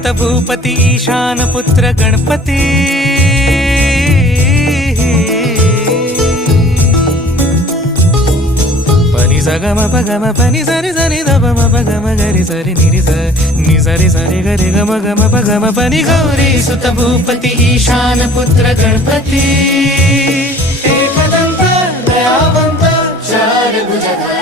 सुत भूपती ईशान पुत्र गणपती पनि सगम पगम पनि सरि सरि ध म पगम गरि सरि नि सरि सरि गरि गम गम पगम पनि गौरी सुत भूपती ईशान पुत्र गणपती एकदंत दयावंत चार भुजधारी